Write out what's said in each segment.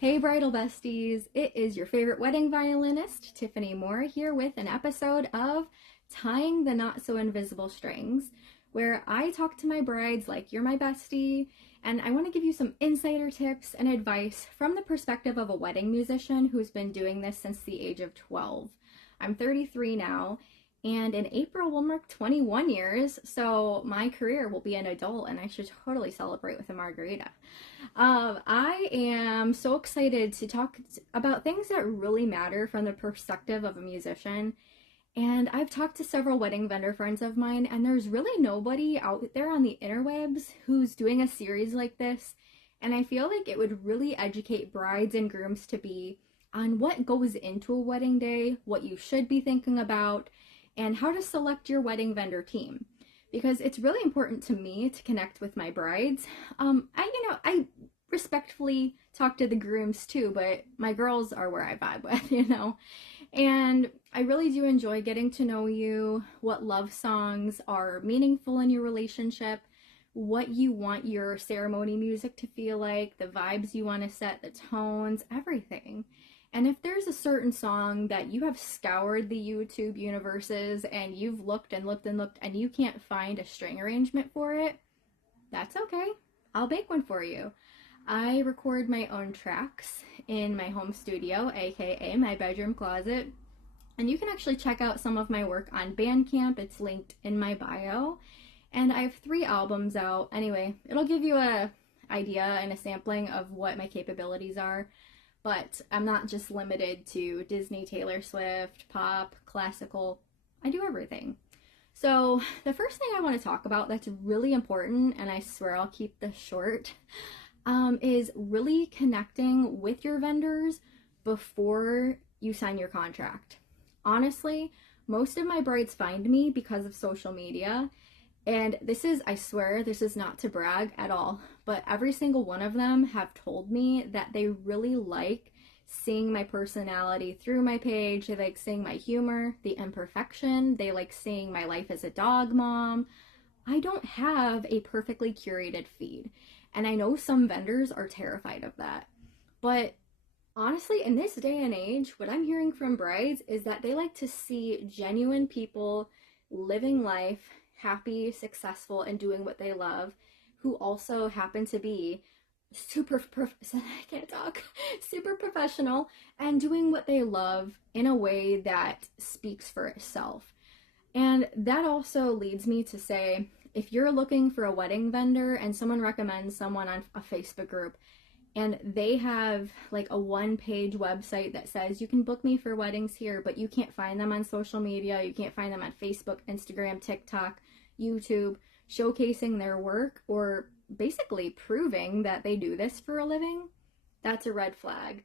Hey bridal besties, it is your favorite wedding violinist, Tiffany Moore, here with an episode of Tying the Not So Invisible Strings, where I talk to my brides like you're my bestie, and I want to give you some insider tips and advice from the perspective of a wedding musician who's been doing this since the age of 12. I'm 33 now, and in April will mark 21 years, so my career will be an adult, and I should totally celebrate with a margarita. I am so excited to talk about things that really matter from the perspective of a musician. And I've talked to several wedding vendor friends of mine, and there's really nobody out there on the interwebs who's doing a series like this. And I feel like it would really educate brides and grooms to be on what goes into a wedding day, what you should be thinking about, and how to select your wedding vendor team, because it's really important to me to connect with my brides. I respectfully talk to the grooms too, but my girls are where I vibe with. And I really do enjoy getting to know you, what love songs are meaningful in your relationship, what you want your ceremony music to feel like, the vibes you want to set, the tones, everything. And if there's a certain song that you have scoured the YouTube universes and you've looked and looked and looked and you can't find a string arrangement for it, that's okay. I'll make one for you. I record my own tracks in my home studio, aka my bedroom closet. And you can actually check out some of my work on Bandcamp. It's linked in my bio. And I have 3 albums out. Anyway, it'll give you a idea and a sampling of what my capabilities are. But I'm not just limited to Disney, Taylor Swift, pop, classical. I do everything. So the first thing I want to talk about that's really important, and I swear I'll keep this short, is really connecting with your vendors before you sign your contract. Honestly, most of my brides find me because of social media. And I swear, this is not to brag at all, but every single one of them have told me that they really like seeing my personality through my page. They like seeing my humor, the imperfection. They like seeing my life as a dog mom. I don't have a perfectly curated feed, and I know some vendors are terrified of that. But honestly, in this day and age, what I'm hearing from brides is that they like to see genuine people living life, happy, successful, and doing what they love, who also happen to be super professional and doing what they love in a way that speaks for itself. And that also leads me to say, if you're looking for a wedding vendor and someone recommends someone on a Facebook group and they have like a 1-page website that says you can book me for weddings here, but you can't find them on social media, you can't find them on Facebook, Instagram, TikTok, YouTube, showcasing their work or basically proving that they do this for a living, that's a red flag.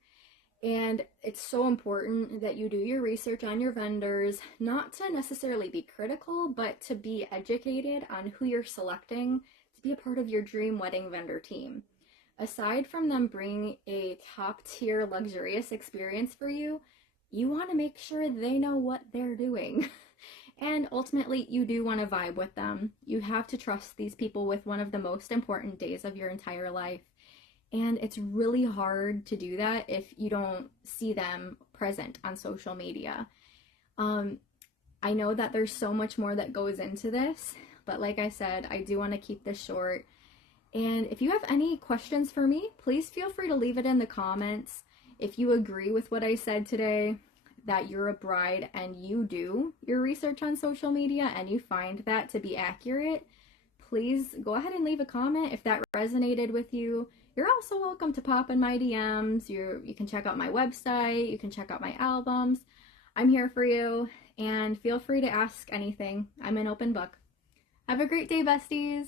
And it's so important that you do your research on your vendors, not to necessarily be critical, but to be educated on who you're selecting to be a part of your dream wedding vendor team. Aside from them bringing a top-tier luxurious experience for you, you want to make sure they know what they're doing. And ultimately, you do want to vibe with them. You have to trust these people with one of the most important days of your entire life. And it's really hard to do that if you don't see them present on social media. I know that there's so much more that goes into this, but like I said, I do want to keep this short. And if you have any questions for me, please feel free to leave it in the comments. If you agree with what I said today, that you're a bride and you do your research on social media and you find that to be accurate, please go ahead and leave a comment if that resonated with you. You're also welcome to pop in my DMs. You can check out my website. You can check out my albums. I'm here for you, and feel free to ask anything. I'm an open book. Have a great day, besties.